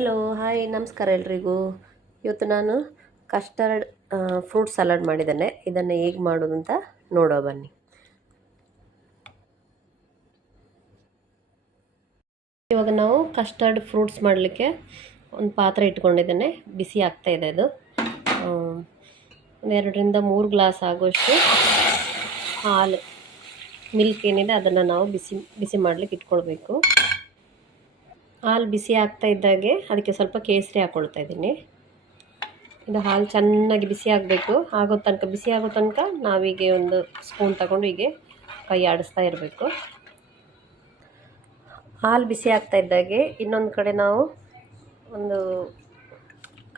Hello hi ನಮಸ್ಕಾರ ಎಲ್ರಿಗೂ. ಇವತ್ತು ನಾನು ಕಸ್ಟರ್ಡ್ ಫ್ರೂಟ್ ಸಲಾಡ್ ಮಾಡಿದ್ದೇನೆ. ಇದನ್ನು ಹೇಗೆ ಮಾಡೋದು ಅಂತ ನೋಡೋ ಬನ್ನಿ. ಇವಾಗ ನಾವು ಕಸ್ಟರ್ಡ್ ಫ್ರೂಟ್ಸ್ ಮಾಡಲಿಕ್ಕೆ ಒಂದು ಪಾತ್ರೆ ಇಟ್ಕೊಂಡಿದ್ದೇನೆ. ಬಿಸಿ ಆಗ್ತಾ ಇದೆ. ಅದು 2 ರಿಂದ 3 ಗ್ಲಾಸ್ ಆಗುವಷ್ಟು ಹಾಲು ಮಿಲ್ಕ್ ಏನಿದೆ ಅದನ್ನು ನಾವು ಬಿಸಿ ಮಾಡಲಿಕ್ಕೆ ಇಟ್ಕೊಳ್ಬೇಕು. ಹಾಲು ಬಿಸಿ ಆಗ್ತಾ ಇದ್ದಾಗೆ ಅದಕ್ಕೆ ಸ್ವಲ್ಪ ಕೇಸರಿ ಹಾಕ್ಕೊಳ್ತಾ ಇದ್ದೀನಿ. ಇದು ಹಾಲು ಚೆನ್ನಾಗಿ ಬಿಸಿ ಆಗಬೇಕು. ಬಿಸಿ ಆಗೋ ತನಕ ನಾವೀಗೆ ಒಂದು ಸ್ಪೂನ್ ತಗೊಂಡು ಹೀಗೆ ಕೈ ಆಡಿಸ್ತಾ ಇರಬೇಕು. ಹಾಲು ಬಿಸಿ ಆಗ್ತಾ ಇದ್ದಾಗೆ ಇನ್ನೊಂದು ಕಡೆ ನಾವು ಒಂದು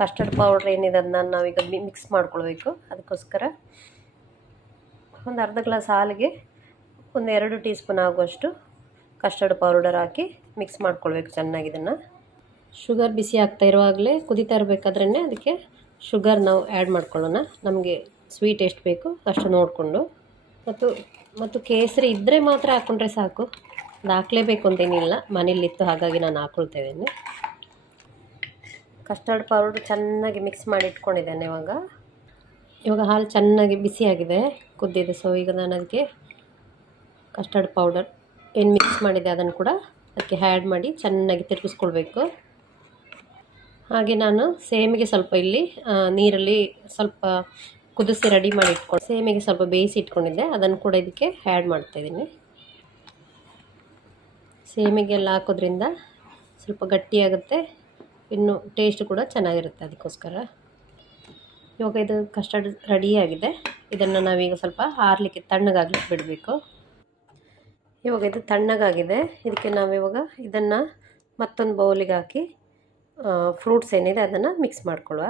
ಕಸ್ಟರ್ಡ್ ಪೌಡ್ರ್ ಏನಿದೆ ಅದನ್ನ ನಾವೀಗ ಮಿಕ್ಸ್ ಮಾಡ್ಕೊಳ್ಬೇಕು. ಅದಕ್ಕೋಸ್ಕರ ಒಂದು ಅರ್ಧ ಗ್ಲಾಸ್ ಹಾಲಿಗೆ ಒಂದು 2 ಟೀ ಸ್ಪೂನ್ ಆಗುವಷ್ಟು ಕಸ್ಟರ್ಡ್ ಪೌಡರ್ ಹಾಕಿ ಮಿಕ್ಸ್ ಮಾಡ್ಕೊಳ್ಬೇಕು ಚೆನ್ನಾಗಿ. ಇದನ್ನು ಶುಗರ್ ಬಿಸಿ ಆಗ್ತಾ ಇರುವಾಗಲೇ ಕುದೀತಾ ಇರಬೇಕಾದ್ರೇ ಅದಕ್ಕೆ ಶುಗರ್ ನಾವು ಆ್ಯಡ್ ಮಾಡ್ಕೊಳ್ಳೋಣ. ನಮಗೆ ಸ್ವೀಟ್ ಎಷ್ಟು ಬೇಕು ಅಷ್ಟು ನೋಡಿಕೊಂಡು. ಮತ್ತು ಕೇಸರಿ ಇದ್ದರೆ ಮಾತ್ರ ಹಾಕ್ಕೊಂಡ್ರೆ ಸಾಕು. ಅದು ಹಾಕಲೇಬೇಕು ಅಂತೇನಿಲ್ಲ, ಮನೇಲಿತ್ತು ಹಾಗಾಗಿ ನಾನು ಹಾಕ್ಕೊಳ್ತಾ ಇದ್ದೀನಿ. ಕಸ್ಟರ್ಡ್ ಪೌಡರ್ ಚೆನ್ನಾಗಿ ಮಿಕ್ಸ್ ಮಾಡಿ ಇಟ್ಕೊಂಡಿದ್ದೇನೆ. ಇವಾಗ ಹಾಲು ಚೆನ್ನಾಗಿ ಬಿಸಿಯಾಗಿದೆ, ಕುದ್ದಿದೆ. ಸೊ ಈಗ ನಾನು ಅದಕ್ಕೆ ಕಸ್ಟರ್ಡ್ ಪೌಡರ್ ಏನು ಮಿಕ್ಸ್ ಮಾಡಿದೆ ಅದನ್ನು ಕೂಡ ಅದಕ್ಕೆ ಆ್ಯಡ್ ಮಾಡಿ ಚೆನ್ನಾಗಿ ತಿರುಗಿಸ್ಕೊಳ್ಬೇಕು. ಹಾಗೆ ನಾನು ಸೇಮಿಗೆ ಸ್ವಲ್ಪ ಇಲ್ಲಿ ನೀರಲ್ಲಿ ಸ್ವಲ್ಪ ಕುದಿಸಿ ರೆಡಿ ಮಾಡಿ ಸೇಮಿಗೆ ಸ್ವಲ್ಪ ಬೇಯಿಸಿ ಇಟ್ಕೊಂಡಿದ್ದೆ, ಅದನ್ನು ಕೂಡ ಇದಕ್ಕೆ ಆ್ಯಡ್ ಮಾಡ್ತಾಯಿದ್ದೀನಿ. ಸೇಮಿಗೆಲ್ಲ ಹಾಕೋದ್ರಿಂದ ಸ್ವಲ್ಪ ಗಟ್ಟಿಯಾಗುತ್ತೆ, ಇನ್ನು ಟೇಸ್ಟ್ ಕೂಡ ಚೆನ್ನಾಗಿರುತ್ತೆ. ಅದಕ್ಕೋಸ್ಕರ ಇವಾಗ ಇದು ಕಸ್ಟರ್ಡ್ ರೆಡಿಯಾಗಿದೆ. ಇದನ್ನು ನಾವೀಗ ಸ್ವಲ್ಪ ಆರಲಿಕ್ಕೆ ತಣ್ಣಗಾಗಲಿಕ್ಕೆ ಬಿಡಬೇಕು. ಇವಾಗ ಇದು ತಣ್ಣಗಾಗಿದೆ. ಇದಕ್ಕೆ ನಾವಿವಾಗ ಇದನ್ನು ಮತ್ತೊಂದು ಬೌಲಿಗೆ ಹಾಕಿ ಫ್ರೂಟ್ಸ್ ಏನಿದೆ ಅದನ್ನು ಮಿಕ್ಸ್ ಮಾಡ್ಕೊಳ್ಳುವ.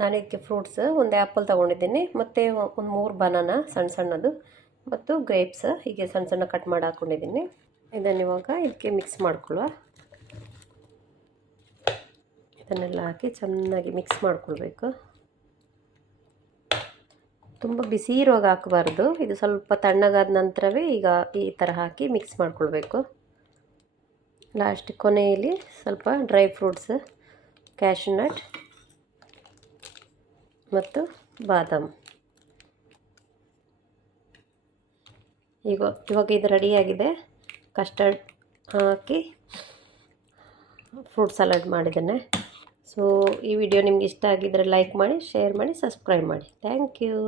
ನಾನು ಇದಕ್ಕೆ ಫ್ರೂಟ್ಸ್ ಒಂದು ಆ್ಯಪಲ್ ತೊಗೊಂಡಿದ್ದೀನಿ, ಮತ್ತು ಒಂದು 3 ಬನಾನಾ ಸಣ್ಣ ಸಣ್ಣದು, ಮತ್ತು ಗ್ರೇಪ್ಸ್ ಹೀಗೆ ಸಣ್ಣ ಸಣ್ಣ ಕಟ್ ಮಾಡಿ ಹಾಕ್ಕೊಂಡಿದ್ದೀನಿ. ಇದನ್ನು ಇವಾಗ ಇದಕ್ಕೆ ಮಿಕ್ಸ್ ಮಾಡ್ಕೊಳ್ಳುವ. ಇದನ್ನೆಲ್ಲ ಹಾಕಿ ಚೆನ್ನಾಗಿ ಮಿಕ್ಸ್ ಮಾಡ್ಕೊಳ್ಬೇಕು. ತುಂಬ ಬಿಸಿ ಇರುವಾಗ ಹಾಕಬಾರ್ದು. ಇದು ಸ್ವಲ್ಪ ತಣ್ಣಗಾದ ನಂತರವೇ ಈಗ ಈ ಥರ ಹಾಕಿ ಮಿಕ್ಸ್ ಮಾಡ್ಕೊಳ್ಬೇಕು. ಲಾಸ್ಟ್ ಕೊನೆಯಲ್ಲಿ ಸ್ವಲ್ಪ ಡ್ರೈ ಫ್ರೂಟ್ಸ್, ಕ್ಯಾಶ್ಯೂ ನಟ್ ಮತ್ತು ಬಾದಾಮ್. ಇವಾಗ ಇದು ರೆಡಿಯಾಗಿದೆ. ಕಸ್ಟರ್ಡ್ ಹಾಕಿ ಫ್ರೂಟ್ ಸಲಾಡ್ ಮಾಡಿದ್ದೇನೆ. ಸೊ ಈ ವಿಡಿಯೋ ನಿಮ್ಗೆ ಇಷ್ಟ ಆಗಿದ್ದರೆ ಲೈಕ್ ಮಾಡಿ, ಶೇರ್ ಮಾಡಿ, ಸಬ್ಸ್ಕ್ರೈಬ್ ಮಾಡಿ. Thank you.